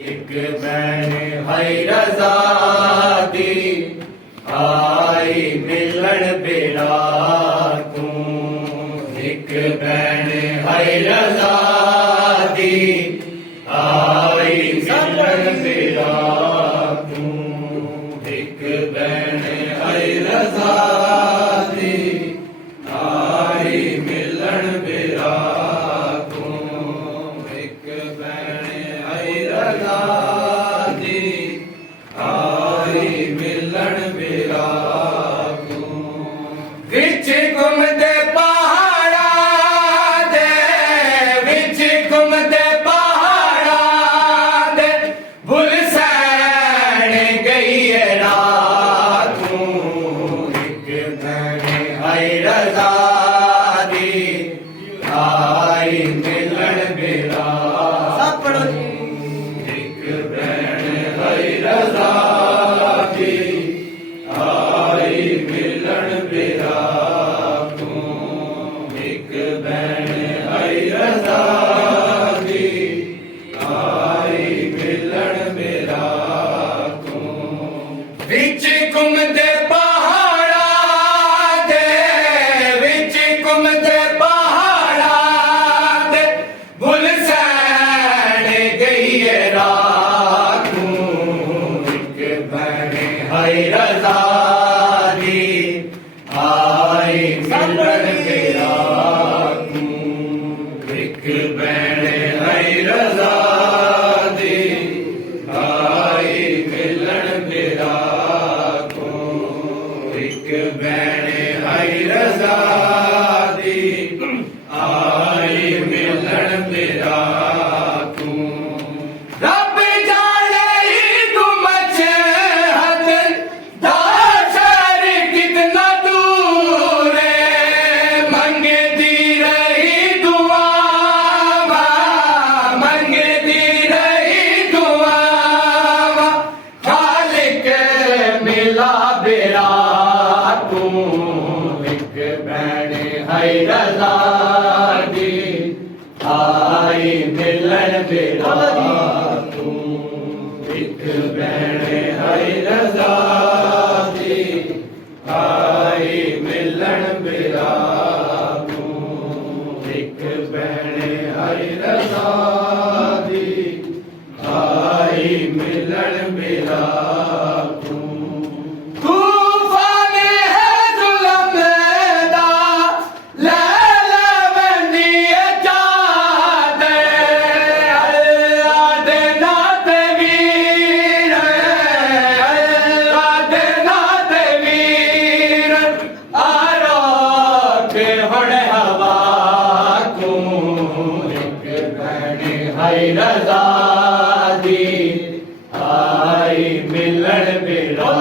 एक बैन है रज़ा दी आई मिलन बेड़ा तू। एक बैन है रज़ा दी आई मिलन बेड़ा तू। एक बैन है रज़ा दी आई मिलन बेड़ा तू। एक बैन है रज़ा दी आई मिलन बेड़ा तू। विच घुमदे पहाड़ा दे विच घुमदे पहाड़ा दे भुल सैण गई है रात तू। एक बैन है रज़ा दी आई मिलन बेड़ा तू। एक बैन है रज़ा दी आई मिलन बेड़ा तू। एक बैन है रज़ा दी आई मिलन बेड़ा तू। विच घुमदे पहाड़ा दे विच घुमदे पहाड़ा दे भुल सैण गई है रात तू। एक बैन है रज़ा दी आई मिलन बेड़ा तू। एक बैन है रज़ा दी आई मिलन बेड़ा तू। एक बैन है रज़ा दी आई मिलन बेड़ा तू। रब जाने ही तू मचहद दाशर कितना दूर है। मंगती रही दुआ मंगती रही दुआ खालिक मिला बेड़ा तू। एक बैन है रज़ा दी आई मिलन बेड़ा तू। एक बैन है रज़ा दी आई मिलन बेड़ा तू। एक बैन है रज़ा दी आई मिलन बेड़ा तू। तूफान है जुल्म दा लैला बंदी चादर। अल्लाह दे नात वीर अल्लाह दे नात वीर आरोक हुण हवा तू। एक बैन है रज़ा दी आई मिलन बेड़ा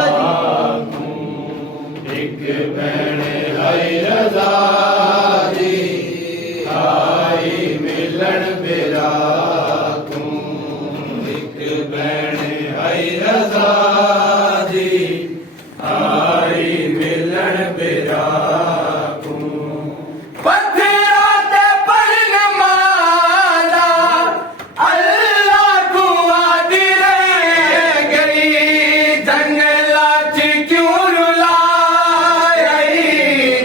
तू। एक बैन है रज़ा दी आई मिलन बेड़ा तू। एक बैन है रज़ा दी आई मिलन बेड़ा तू। पत्थरां ते पढ़न माला अल्लाह तू आदी रह गई। जंगलां च क्यों रुलाई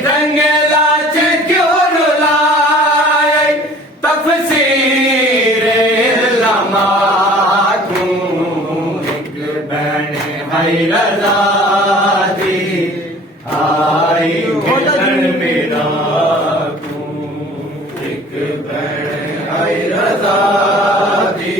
जंगलां च क्यों रुलाई तफसीर लमा तू। एक बैन है रज़ा दी आई मिलन बेड़ा तू। एक बैन है रज़ा दी